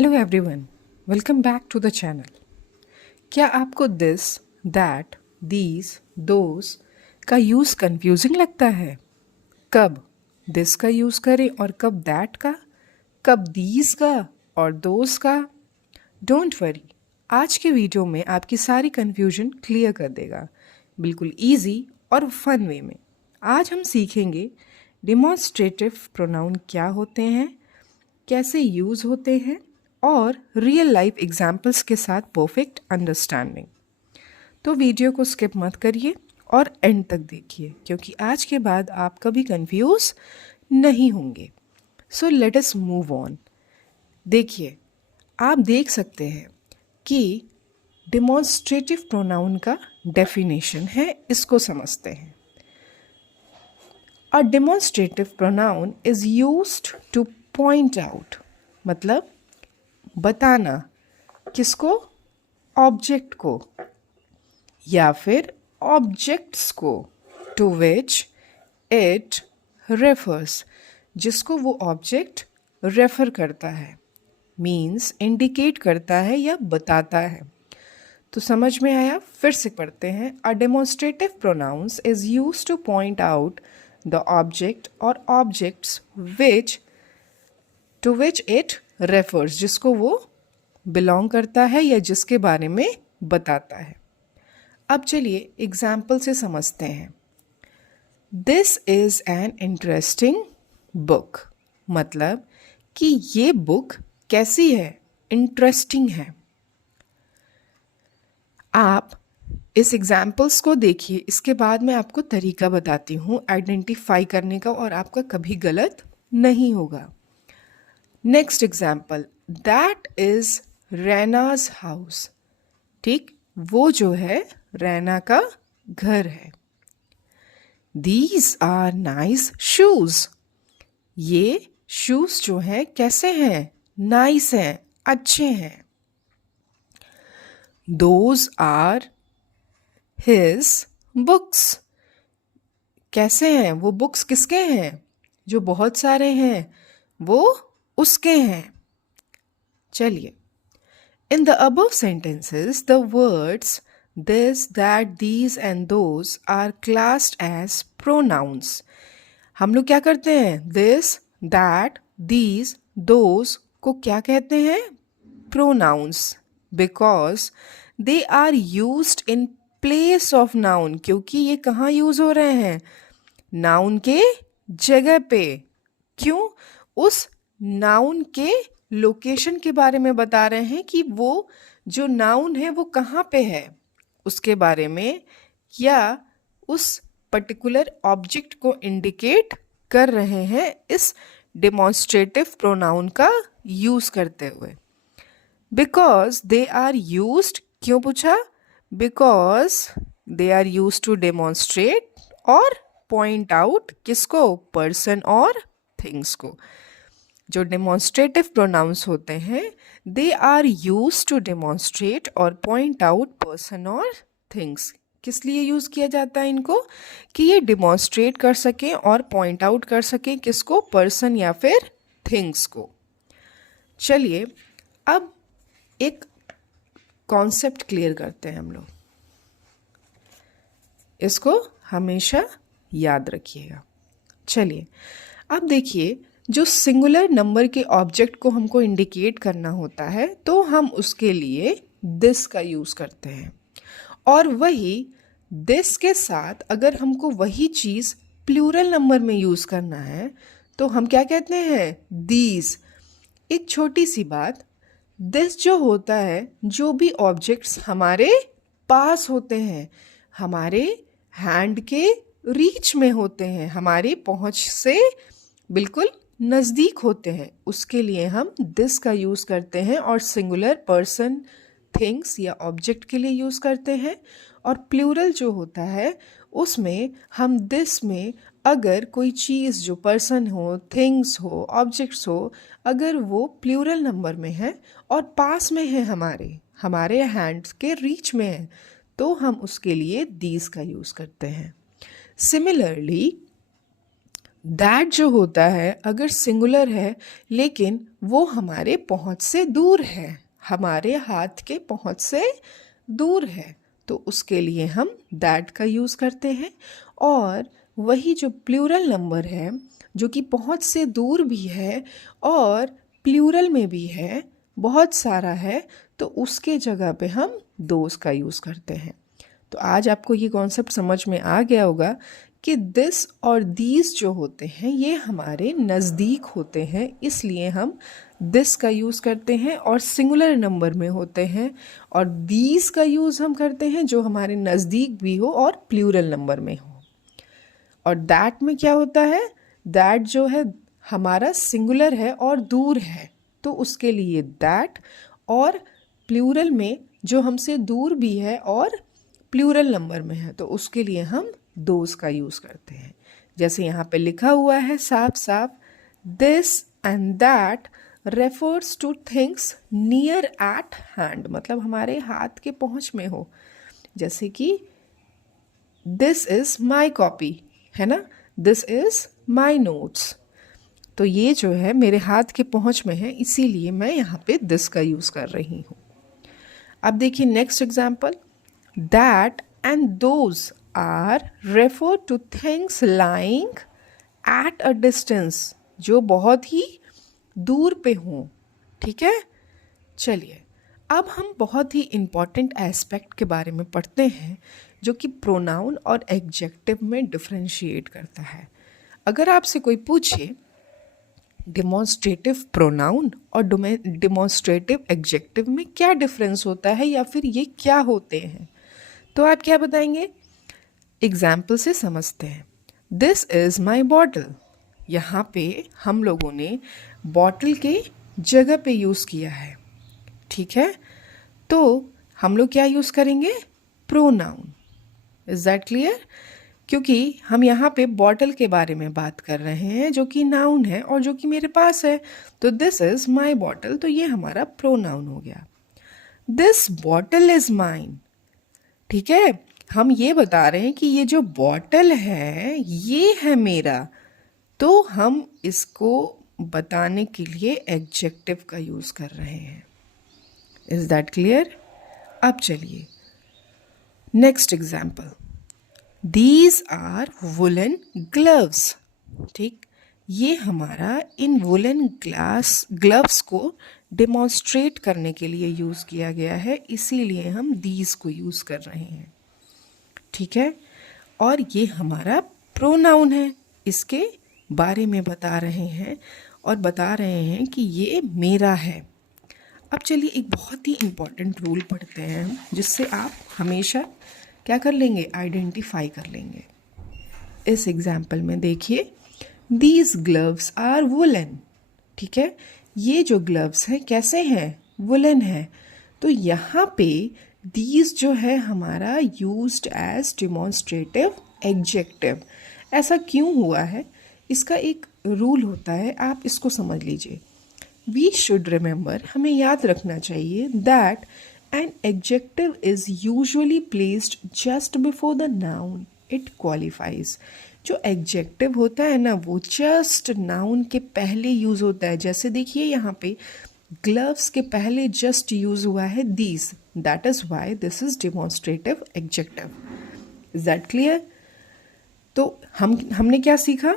Hello everyone, welcome back to the channel. क्या आपको this, that, these, दोस का use confusing लगता है? कब दिस का यूज़ करें और कब दैट का, कब दीज का और दोस का? डोंट वरी, आज के वीडियो में आपकी सारी कन्फ्यूजन क्लियर कर देगा, बिल्कुल ईजी और फन वे में। आज हम सीखेंगे डिमॉन्स्ट्रेटिव प्रोनाउन क्या होते हैं, कैसे यूज़ होते हैं और रियल लाइफ एग्जाम्पल्स के साथ परफेक्ट अंडरस्टैंडिंग। तो वीडियो को स्किप मत करिए और एंड तक देखिए, क्योंकि आज के बाद आप कभी कंफ्यूज नहीं होंगे। So let us move on. देखिए, आप देख सकते हैं कि डिमॉन्स्ट्रेटिव प्रोनाउन का डेफिनेशन है, इसको समझते हैं। A demonstrative pronoun is used to point out, मतलब बताना। किसको? ऑब्जेक्ट को या फिर ऑब्जेक्ट्स को। टू विच इट रेफर्स, जिसको वो ऑब्जेक्ट रेफर करता है, मीन्स इंडिकेट करता है या बताता है। तो समझ में आया? फिर से पढ़ते हैं। A demonstrative pronouns is used to point out the object or objects which to which it refers, जिसको वो बिलोंग करता है या जिसके बारे में बताता है। अब चलिए एग्जाम्पल से समझते हैं। This is an interesting book, मतलब कि ये बुक कैसी है? इंटरेस्टिंग है। आप इस एग्जाम्पल्स को देखिए, इसके बाद मैं आपको तरीका बताती हूँ आइडेंटिफाई करने का और आपका कभी गलत नहीं होगा। Next example, that is Raina's house. ठीक, वो जो है रैना का घर है। दीज आर नाइस शूज, ये शूज जो हैं कैसे हैं? नाइस हैं, अच्छे हैं। दोज आर हिज बुक्स, कैसे हैं? वो बुक्स किसके हैं? जो बहुत सारे हैं वो उसके हैं। चलिए, in the above sentences, the words this, that, these and those are classed as pronouns. हम लोग क्या करते हैं? This, that, these, those को क्या कहते हैं? Pronouns, because they are used in place of noun. क्योंकि ये कहाँ यूज हो रहे हैं? नाउन के जगह पे। क्यों? उस नाउन के लोकेशन के बारे में बता रहे हैं कि वो जो नाउन है वो कहाँ पे है उसके बारे में, या उस पर्टिकुलर ऑब्जेक्ट को इंडिकेट कर रहे हैं इस डिमॉन्स्ट्रेटिव प्रोनाउन का यूज करते हुए। बिकॉज दे आर यूज्ड, क्यों पूछा? Because they are used to demonstrate और पॉइंट आउट, किसको? पर्सन और थिंग्स को। जो डेमोन्स्ट्रेटिव प्रोनाउंस होते हैं they are use to demonstrate और पॉइंट आउट पर्सन और थिंग्स। किस लिए यूज किया जाता है इनको? कि ये डिमॉन्स्ट्रेट कर सकें और पॉइंट आउट कर सकें, किसको? पर्सन या फिर थिंग्स को। चलिए अब एक कॉन्सेप्ट क्लियर करते हैं हम लोग, इसको हमेशा याद रखिएगा। चलिए अब देखिए, जो सिंगुलर नंबर के ऑब्जेक्ट को हमको इंडिकेट करना होता है तो हम उसके लिए दिस का यूज करते हैं, और वही दिस के साथ अगर हमको वही चीज प्लूरल नंबर में यूज करना है तो हम क्या कहते हैं? दीज। एक छोटी सी बात, दिस जो होता है, जो भी ऑब्जेक्ट्स हमारे पास होते हैं, हमारे हैंड के रीच में होते हैं, हमारी पहुंच से बिल्कुल नज़दीक होते हैं, उसके लिए हम दिस का यूज़ करते हैं, और सिंगुलर पर्सन, थिंग्स या ऑब्जेक्ट के लिए यूज़ करते हैं। और प्लूरल जो होता है उसमें हम दिस में अगर कोई चीज़ जो पर्सन हो, थिंग्स हो, ऑब्जेक्ट्स हो, अगर वो प्लूरल नंबर में है और पास में है, हमारे हैंड्स के रीच में है, तो हम उसके लिए दीज का यूज़ करते हैं। सिमिलरली दैट जो होता है अगर सिंगुलर है लेकिन वो हमारे पहुंच से दूर है, हमारे हाथ के पहुंच से दूर है, तो उसके लिए हम दैट का यूज़ करते हैं। और वही जो प्लूरल नंबर है जो कि पहुंच से दूर भी है और प्लूरल में भी है, बहुत सारा है, तो उसके जगह पे हम दोज का यूज़ करते हैं। तो आज आपको ये कॉन्सेप्ट समझ में आ गया होगा कि दिस और दीज जो होते हैं ये हमारे नज़दीक होते हैं, इसलिए हम दिस का यूज़ करते हैं और सिंगुलर नंबर में होते हैं, और दीज का यूज़ हम करते हैं जो हमारे नज़दीक भी हो और प्लूरल नंबर में हो। और दैट में क्या होता है, दैट जो है हमारा सिंगुलर है और दूर है, तो उसके लिए दैट, और प्लूरल में जो हमसे दूर भी है और प्लूरल नंबर में है, तो उसके लिए हम दोज का यूज़ करते हैं। जैसे यहाँ पे लिखा हुआ है साफ साफ, this and that refers two things near eight hand, मतलब हमारे हाथ के पहुँच में हो। जैसे कि दिस इज़ माई कॉपी, है ना, दिस इज़ माई नोट्स, तो ये जो है मेरे हाथ के पहुँच में है, इसीलिए मैं यहाँ पे दिस का यूज़ कर रही हूँ। अब देखिए next example, that and those are refer to things lying at a distance, जो बहुत ही दूर पे हों। ठीक है, चलिए अब हम बहुत ही इम्पॉर्टेंट एस्पेक्ट के बारे में पढ़ते हैं जो कि प्रोनाउन और एडजेक्टिव में डिफरेंशिएट करता है। अगर आपसे कोई पूछे डिमॉन्स्ट्रेटिव प्रोनाउन और डिमॉन्स्ट्रेटिव एडजेक्टिव में क्या डिफरेंस होता है या फिर ये क्या होते हैं, तो आप क्या बताएंगे? एग्जाम्पल से समझते हैं। दिस इज़ माई बॉटल, यहाँ पे हम लोगों ने बॉटल के जगह पे यूज़ किया है। ठीक है, तो हम लोग क्या यूज़ करेंगे? प्रोनाउन। Is that clear? क्योंकि हम यहाँ पे बॉटल के बारे में बात कर रहे हैं जो कि नाउन है और जो कि मेरे पास है, तो दिस इज़ माई बॉटल, तो ये हमारा प्रोनाउन हो गया। दिस बॉटल इज़ माइन, ठीक है, हम ये बता रहे हैं कि ये जो बॉटल है ये है मेरा, तो हम इसको बताने के लिए एडजेक्टिव का यूज़ कर रहे हैं। Is that clear? अब चलिए next example, these are woollen gloves. ठीक, ये हमारा इन वुलन ग्लव्स को डेमोन्स्ट्रेट करने के लिए यूज़ किया गया है, इसीलिए हम दीज को यूज़ कर रहे हैं। ठीक है, और ये हमारा प्रोनाउन है, इसके बारे में बता रहे हैं और बता रहे हैं कि ये मेरा है। अब चलिए एक बहुत ही इम्पॉर्टेंट रूल पढ़ते हैं जिससे आप हमेशा क्या कर लेंगे? आइडेंटिफाई कर लेंगे। इस एग्जाम्पल में देखिए, दीज ग्लव्स आर वुलन। ठीक है, ये जो ग्लव्स हैं कैसे हैं? वुलन है। तो यहाँ पे दीज जो है हमारा यूज्ड एज डिमॉन्स्ट्रेटिव एडजेक्टिव। ऐसा क्यों हुआ है? इसका एक रूल होता है, आप इसको समझ लीजिए। वी शुड रिमेंबर, हमें याद रखना चाहिए, that an adjective is usually placed just before the noun it qualifies. जो एडजेक्टिव होता है ना वो जस्ट नाउन के पहले यूज़ होता है। जैसे देखिए यहाँ पे ग्लव्स के पहले जस्ट यूज़ हुआ है these, that is why this is demonstrative adjective. Is that clear? तो हमने क्या सीखा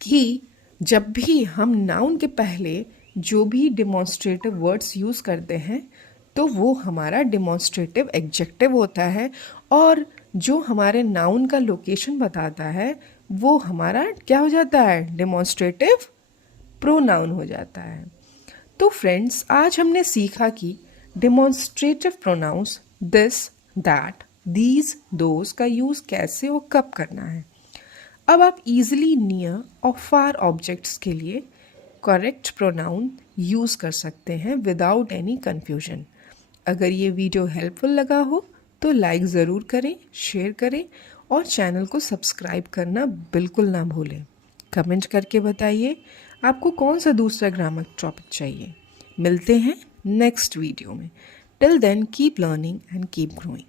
कि जब भी हम नाउन के पहले जो भी डिमॉन्स्ट्रेटिव वर्ड्स यूज़ करते हैं तो वो हमारा डिमॉन्स्ट्रेटिव एडजेक्टिव होता है, और जो हमारे नाउन का लोकेशन बताता है वो हमारा क्या हो जाता है? डिमॉन्स्ट्रेटिव प्रोनाउन हो जाता है। तो फ्रेंड्स, आज हमने सीखा कि demonstrative pronounce this, that, these, those का यूज़ कैसे और कब करना है। अब आप इजीली नियर और फार ऑब्जेक्ट्स के लिए करेक्ट प्रोनाउन यूज़ कर सकते हैं विदाउट एनी कन्फ्यूजन। अगर ये वीडियो हेल्पफुल लगा हो तो लाइक ज़रूर करें, शेयर करें और चैनल को सब्सक्राइब करना बिल्कुल ना भूलें। कमेंट करके बताइए आपको कौन सा दूसरा ग्रामर टॉपिक चाहिए। मिलते हैं नेक्स्ट वीडियो में। Till then keep learning and keep growing.